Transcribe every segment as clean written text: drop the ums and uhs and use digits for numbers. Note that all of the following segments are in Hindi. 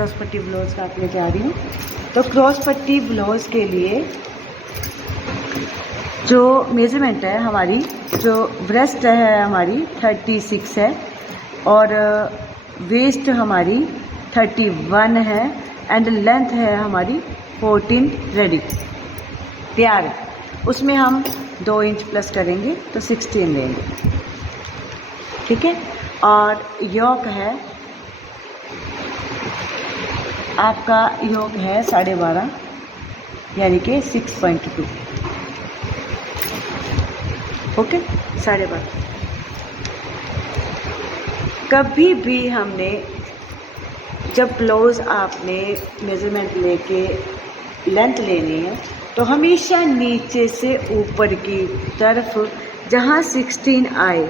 क्रॉस पट्टी ब्लाउज का लेके आ रही हूँ। तो क्रॉस पट्टी ब्लाउज के लिए जो मेजरमेंट है हमारी, जो ब्रेस्ट है हमारी 36 है और वेस्ट हमारी 31 है एंड लेंथ है हमारी 14 रेडी तैयार है। उसमें हम 2 इंच प्लस करेंगे तो 16 लेंगे, ठीक है। और योक है आपका, योक है 12.5 यानी कि 6.2, ओके 12.5। कभी भी हमने जब ब्लाउज़ आपने मेज़रमेंट लेके लेंथ लेनी है तो हमेशा नीचे से ऊपर की तरफ जहाँ 16 आए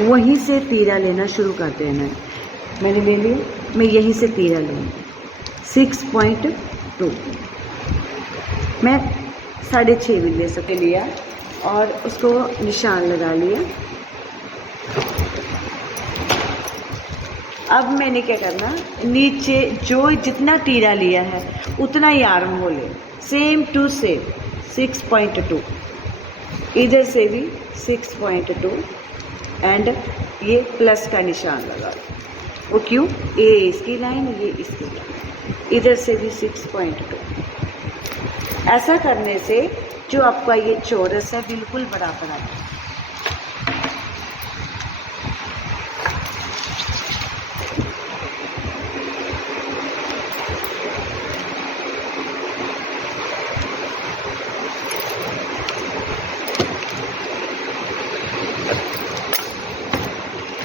वहीं से तीरा लेना शुरू कर देना है। मैंने ले लिया, मैं यहीं से तीरा लूँगी 6.2। मैं 6.5 भी ले सके लिया और उसको निशान लगा लिया। अब मैंने क्या करना, नीचे जो जितना तीरा लिया है उतना ही आर्म होल ले, सेम टू सेम 6.2, इधर से भी 6.2 एंड ये प्लस का निशान लगा। वो क्यों, ये इसकी लाइन, ये इसकी लाइन, इधर से भी 6.2। ऐसा करने से जो आपका ये चौरस है बिल्कुल बराबर आएगा।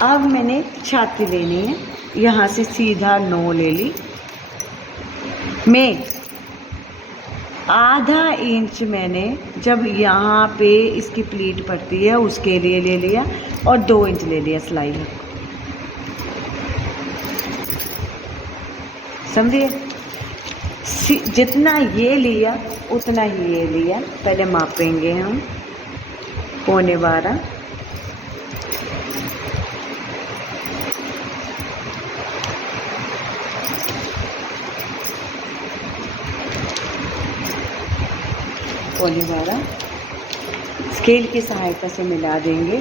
अब मैंने छाती लेनी है, यहाँ से सीधा 9 ले ली। मैं आधा इंच मैंने जब यहाँ पे इसकी प्लीट पड़ती है उसके लिए ले लिया और 2 इंच ले लिया सिलाई में, समझिए। जितना ये लिया उतना ही ये लिया। पहले मापेंगे हम 12.25, स्केल की सहायता से मिला देंगे।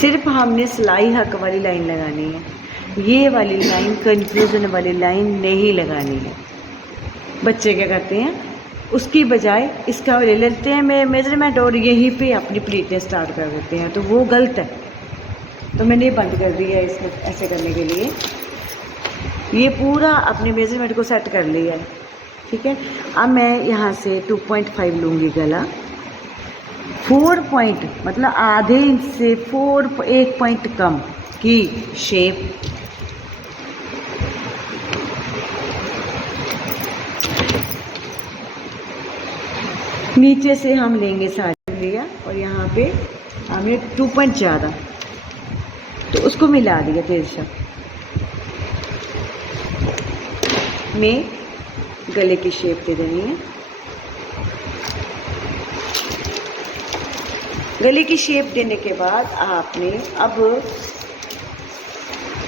सिर्फ हमने सिलाई हक वाली लाइन लगानी है, ये वाली लाइन कंफ्यूजन वाली लाइन नहीं लगानी है। बच्चे क्या करते हैं, उसकी बजाय इसका ले लेते हैं मेजरमेंट और यहीं पे अपनी प्लीटें स्टार्ट कर देते हैं, तो वो गलत है। तो मैंने बंद कर दिया इसको ऐसे करने के लिए। ये पूरा अपने मेजरमेंट को सेट कर लिया है, ठीक है। अब मैं यहाँ से 2.5 लूँगी गला, 4 पॉइंट मतलब आधे इंच से 1 पॉइंट कम की शेप, नीचे से हम लेंगे साढ़े लिया और यहाँ पे हमने 2 पॉइंट ज़्यादा, तो उसको मिला दिया तिरछा में। गले की शेप दे देनी है। गले की शेप देने के बाद आपने अब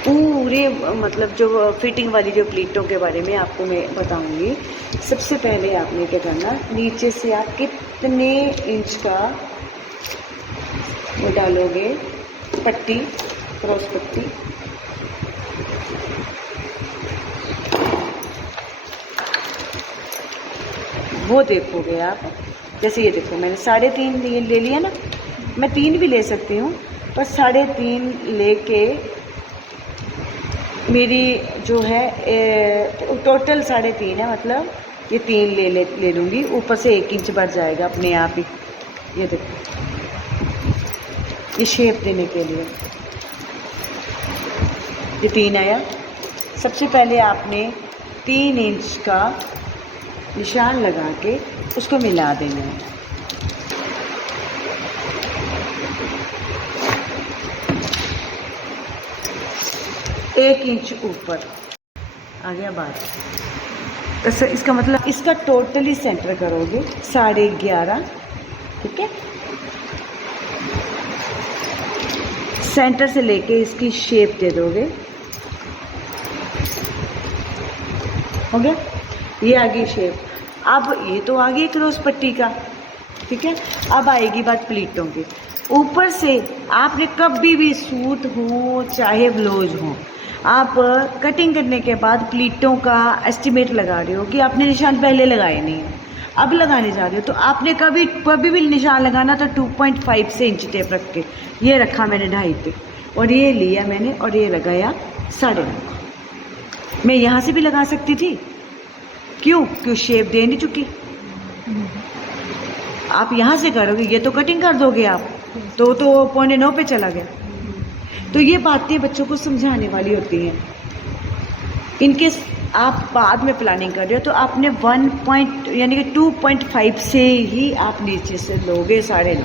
पूरे मतलब जो फिटिंग वाली जो प्लीटों के बारे में आपको मैं बताऊंगी। सबसे पहले आपने क्या करना, नीचे से आप कितने इंच का वो डालोगे पट्टी, क्रॉस पट्टी, वो देखोगे आप। जैसे ये देखो मैंने 3.5 ले लिया ना, मैं 3 भी ले सकती हूँ, पर 3.5 लेके मेरी जो है टोटल 3.5 है, मतलब ये 3 ले लूँगी। ऊपर से 1 इंच बढ़ जाएगा अपने आप ही। ये देखो, ये शेप देने के लिए ये 3 आया। सबसे पहले आपने 3 इंच का निशान लगा के उसको मिला देना है। एक इंच ऊपर आ गया बात। इसका मतलब इसका टोटली सेंटर करोगे 11.5, ठीक है। सेंटर से लेके इसकी शेप दे दोगे। हो गया, ये आ गई शेप। अब ये तो आ गई क्रॉस पट्टी का, ठीक है। अब आएगी बात प्लीटों की। ऊपर से आपने कभी भी सूट हो चाहे ब्लाउज हो, आप कटिंग करने के बाद प्लीटों का एस्टिमेट लगा रहे हो कि आपने निशान पहले लगाए नहीं है, अब लगाने जा रहे हो, तो आपने कभी भी निशान लगाना तो 2.5 से इंच टेप रख के, ये रखा मैंने 2.5 पे, और ये लिया मैंने और ये लगाया 9.5। मैं यहाँ से भी लगा सकती थी, क्यों शेप दे नहीं चुकी। आप यहाँ से करोगे, ये तो कटिंग कर दोगे आप, तो 9.25 पे चला गया। तो ये बातें बच्चों को समझाने वाली होती हैं। इनके आप बाद में प्लानिंग कर रहे हो तो आपने 1 यानी कि 2.5 से ही आप नीचे से लोगे 9.5।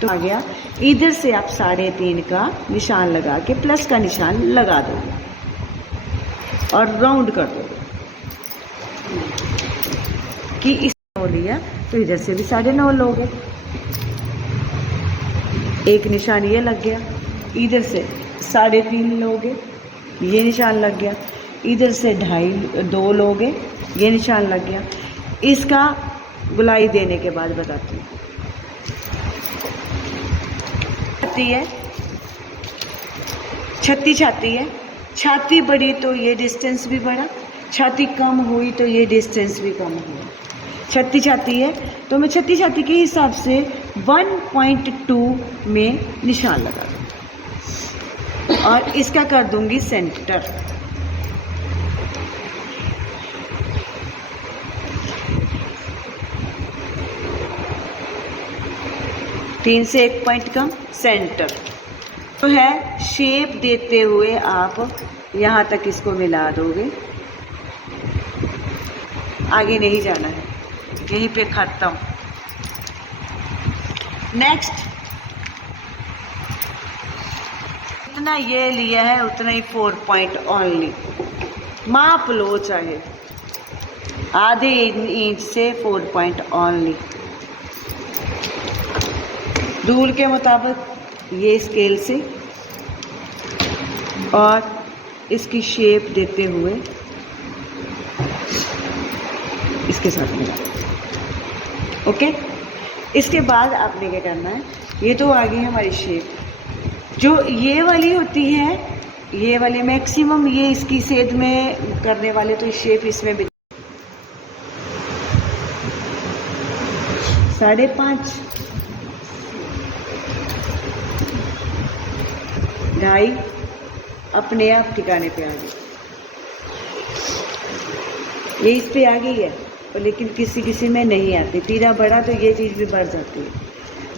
तो आ गया, इधर से आप 3.5 का निशान लगा के प्लस का निशान लगा दोगे और राउंड कर दोगे कि इस लिया, तो इधर से भी 9.5 लोगे। एक निशान ये लग गया, इधर से 3.5 लोगे, ये निशान लग गया, इधर से 2.5 लोगे, ये निशान लग गया। इसका गुलाई देने के बाद बताती हूँ। छाती है, छाती बढ़ी तो ये डिस्टेंस भी बढ़ा, छाती कम हुई तो ये डिस्टेंस भी कम हुआ। छाती है तो मैं छाती के हिसाब से 1.2 में निशान लगा दूँ और इसका कर दूंगी सेंटर। तीन से 1 पॉइंट कम सेंटर तो है। शेप देते हुए आप यहाँ तक इसको मिला दोगे, आगे नहीं जाना है, यहीं पे खत्म। नेक्स्ट, इतना ये लिया है उतना ही 4 पॉइंट ओनली, माप लो चाहे आधे इंच से 4 पॉइंट ओनली। रूल के मुताबिक ये स्केल से और इसकी शेप देते हुए इसके साथ मिला। ओके, इसके बाद आपने क्या करना है, ये तो आ गई हमारी शेप। जो ये वाली होती है, ये वाले मैक्सिमम ये इसकी सेध में करने वाले तो शेप इसमें भी 5.5 2.5 अपने आप ठिकाने पे आ गई। ये इस पे आ गई है, और लेकिन किसी में नहीं आती। तीरा बढ़ा तो ये चीज़ भी बढ़ जाती है,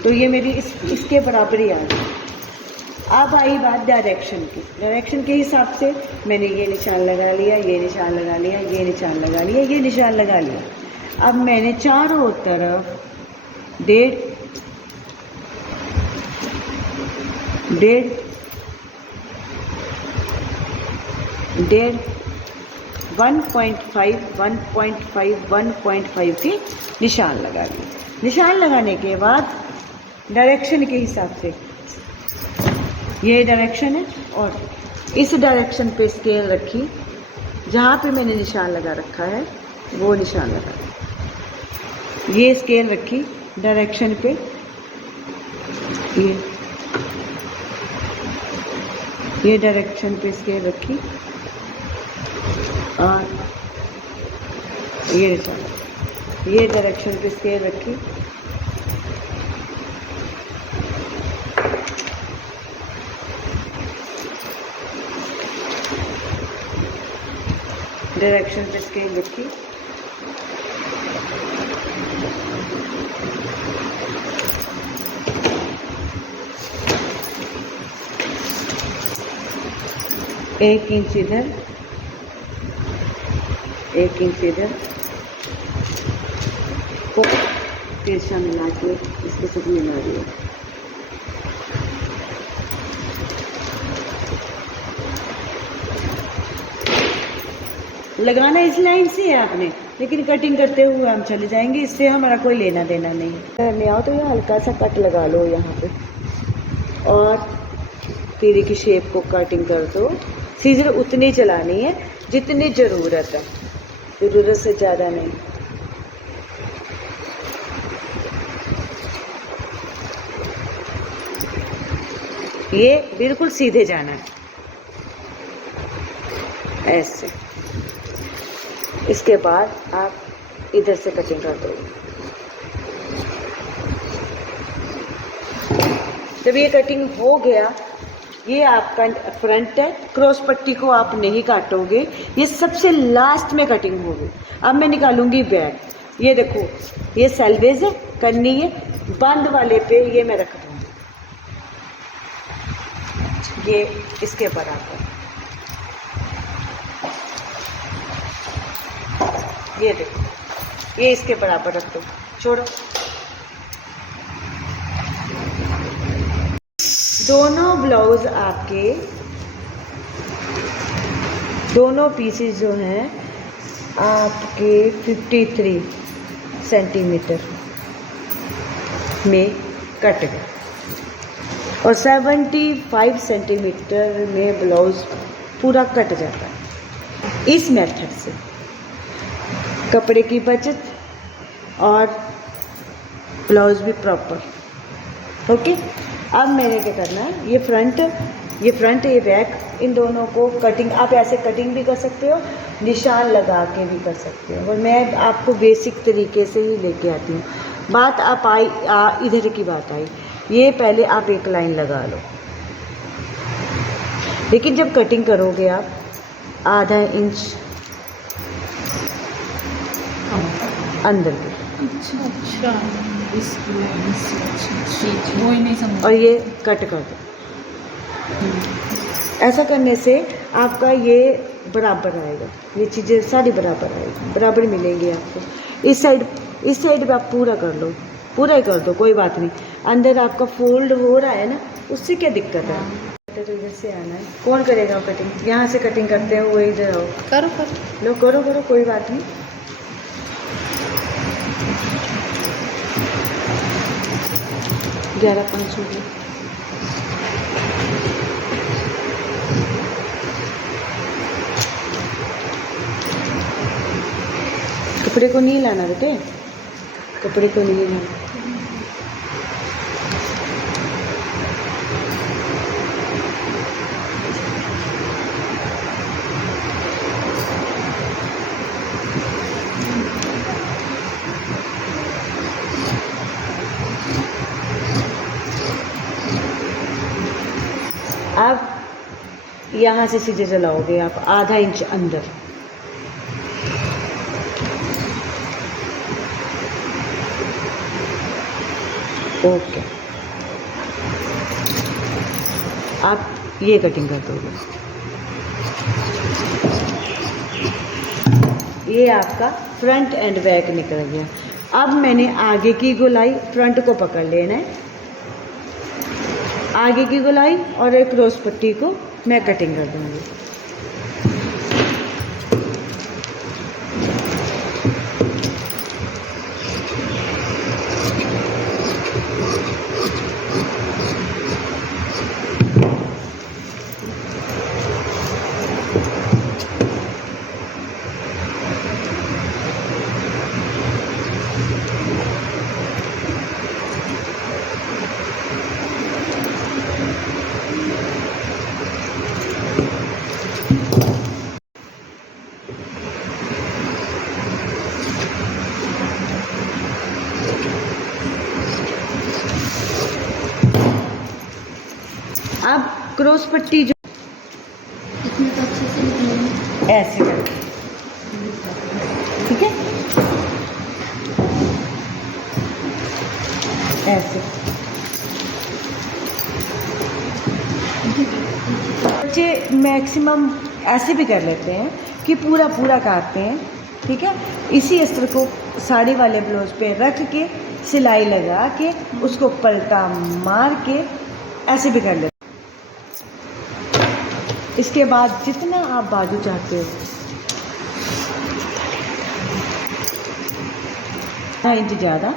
तो ये मेरी इसके बराबर ही आ गई। अब आई बात डायरेक्शन के हिसाब से मैंने ये निशान लगा लिया, ये निशान लगा लिया, ये निशान लगा लिया, ये निशान लगा लिया। अब मैंने चारों तरफ 1.5 1.5 के निशान लगा लिए। निशान लगाने के बाद डायरेक्शन के हिसाब से ये डायरेक्शन है और इस डायरेक्शन पे स्केल रखी, जहाँ पे मैंने निशान लगा रखा है वो निशान लगा। ये स्केल रखी डायरेक्शन पे, ये डायरेक्शन पे स्केल रखी और ये निशान, ये डायरेक्शन पे स्केल रखी, डायरेक्शन पे स्केल रखी, एक इंच इधर, 1 इंच इधर को तिरछा मिला के इसके साथ मिला दिया। लगाना इस लाइन से है आपने, लेकिन कटिंग करते हुए हम चले जाएंगे, इससे हमारा कोई लेना देना नहीं। करने आओ तो ये हल्का सा कट लगा लो यहाँ पे, और तीरे की शेप को कटिंग कर दो। सीजर उतनी चलानी है जितनी ज़रूरत है, ज़रूरत से ज़्यादा नहीं। ये बिल्कुल सीधे जाना है ऐसे। इसके बाद आप इधर से कटिंग कर दो। जब ये कटिंग हो गया, ये आपका फ्रंट है। क्रॉस पट्टी को आप नहीं काटोगे, ये सबसे लास्ट में कटिंग होगी। अब मैं निकालूंगी बैक। ये देखो, ये सेल्वेज है करनी है, बंद वाले पे ये मैं रख दूंगी, ये इसके बराबर। ये देखो, ये इसके बराबर रख दो, छोड़ो। दोनों ब्लाउज आपके, दोनों पीसेस जो हैं आपके 53 सेंटीमीटर में कट गए और 75 सेंटीमीटर में ब्लाउज पूरा कट जाता है। इस मेथड से कपड़े की बचत और ब्लाउज भी प्रॉपर। ओके, अब मैंने क्या करना है, ये फ्रंट ये बैक, इन दोनों को कटिंग आप ऐसे कटिंग भी कर सकते हो, निशान लगा के भी कर सकते हो, और मैं आपको बेसिक तरीके से ही लेके आती हूँ। बात आप आई इधर की बात आई, ये पहले आप एक लाइन लगा लो, लेकिन जब कटिंग करोगे आप आधा इंच अंदर की। अच्छा, वो ही नहीं समझ। और ये कट कर दो। ऐसा करने से आपका ये बराबर आएगा, ये चीज़ें सारी बराबर आएगी, बराबर मिलेंगी आपको। इस साइड पे आप पूरा कर लो, पूरा ही कर दो, कोई बात नहीं। अंदर आपका फोल्ड हो रहा है ना, उससे क्या दिक्कत है? तो इधर से आना है। कौन करेगा कटिंग? यहाँ से कटिंग करते हैं, वो इधर आओ, करो लो, करो, कोई बात नहीं। 11,500 की। कपड़े को नहीं लाना बेटे, कपड़े को नहीं लाना। अब यहाँ से सीधे चलाओगे आप आधा इंच अंदर। ओके, आप ये कटिंग कर दोगे। ये आपका फ्रंट एंड बैक निकल गया। अब मैंने आगे की गोलाई, फ्रंट को पकड़ लेना है, आगे की गोलाई और एक क्रॉस पट्टी को मैं कटिंग कर दूंगी। अब क्रॉस पट्टी जो ऐसे कर, ठीक है, ऐसे। बच्चे मैक्सिमम ऐसे भी कर लेते हैं कि पूरा काटते हैं, ठीक है। इसी अस्तर को साड़ी वाले ब्लाउज पे रख के सिलाई लगा के उसको पलटा मार के ऐसे भी कर लेते हैं। इसके बाद जितना आप बाजू चाहते हो, 1.5 इंच ज़्यादा,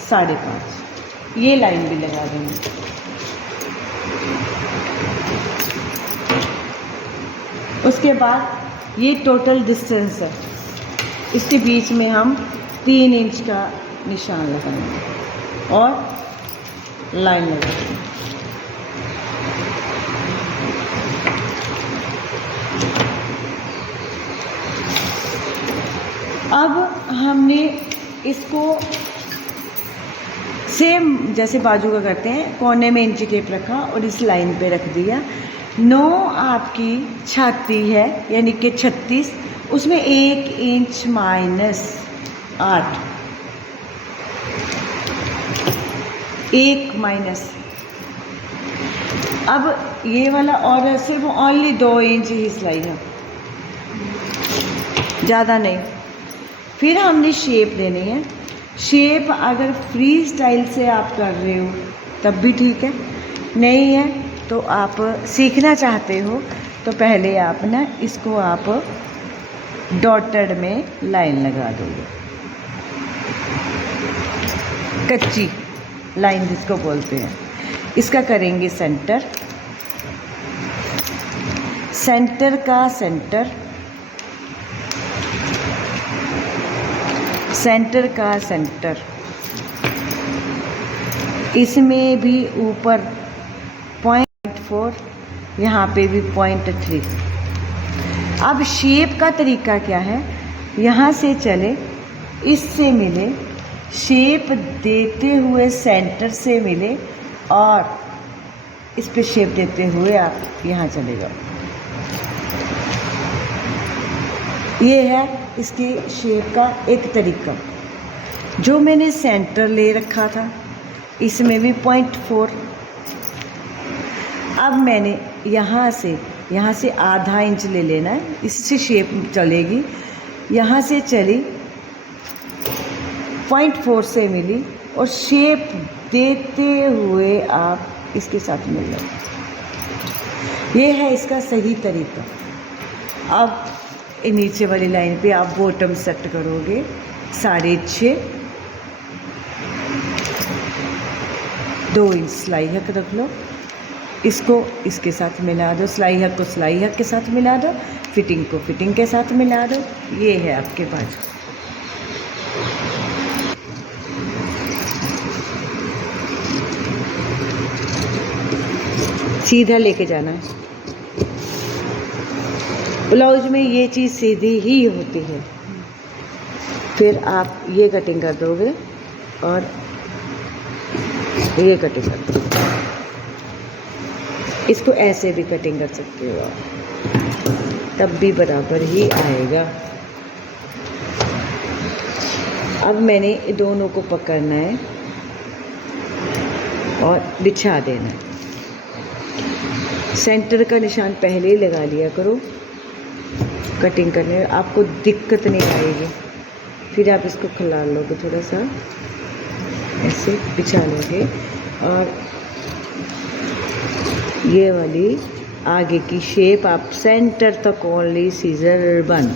5.5 ये लाइन भी लगा देंगे। उसके बाद ये टोटल डिस्टेंस है, इसके बीच में हम 3 इंच का निशान लगाएंगे और लाइन लगाएंगे। अब हमने इसको सेम जैसे बाजू का करते हैं, कोने में इंची टेप रखा और इस लाइन पे रख दिया। 9 आपकी छाती है यानी कि 36, उसमें 1 इंच माइनस 8, 1 माइनस। अब ये वाला और सिर्फ ओनली 2 इंच ही सिलाई है, ज़्यादा नहीं। फिर हमने शेप देनी है। शेप अगर फ्री स्टाइल से आप कर रहे हो तब भी ठीक है, नहीं है तो आप सीखना चाहते हो तो पहले आप ना इसको आप डॉटेड में लाइन लगा दोगे, कच्ची लाइन जिसको बोलते हैं। इसका करेंगे सेंटर, सेंटर का सेंटर, सेंटर का सेंटर, इसमें भी ऊपर 0.4, यहाँ पे भी 0.3। अब शेप का तरीका क्या है, यहाँ से चले, इससे मिले, शेप देते हुए सेंटर से मिले और इस पे शेप देते हुए आप यहाँ चले जाओ। ये है इसके शेप का एक तरीका। जो मैंने सेंटर ले रखा था इसमें भी 0.4। अब मैंने यहाँ से आधा इंच ले लेना है, इससे शेप चलेगी। यहाँ से चली, 0.4 से मिली और शेप देते हुए आप इसके साथ मिल जाओ। ये है इसका सही तरीका। अब नीचे वाली लाइन पे आप बॉटम सेट करोगे 6.5, 2 इंच सिलाई हक रख लो, इसको इसके साथ मिला दो, सिलाई हक को सिलाई हक के साथ मिला दो, फिटिंग को फिटिंग के साथ मिला दो। ये है आपके बाजू। सीधा लेके जाना है। ब्लाउज में ये चीज़ सीधी ही होती है। फिर आप ये कटिंग कर दोगे और ये कटिंग कर दोगे। इसको ऐसे भी कटिंग कर सकते हो आप, तब भी बराबर ही आएगा। अब मैंने दोनों को पकड़ना है और बिछा देना है। सेंटर का निशान पहले ही लगा लिया करो, कटिंग करने में आपको दिक्कत नहीं आएगी। फिर आप इसको खिला लोगे, थोड़ा सा ऐसे बिछा लोगे और ये वाली आगे की शेप आप सेंटर तक ओनली सीजर बंद।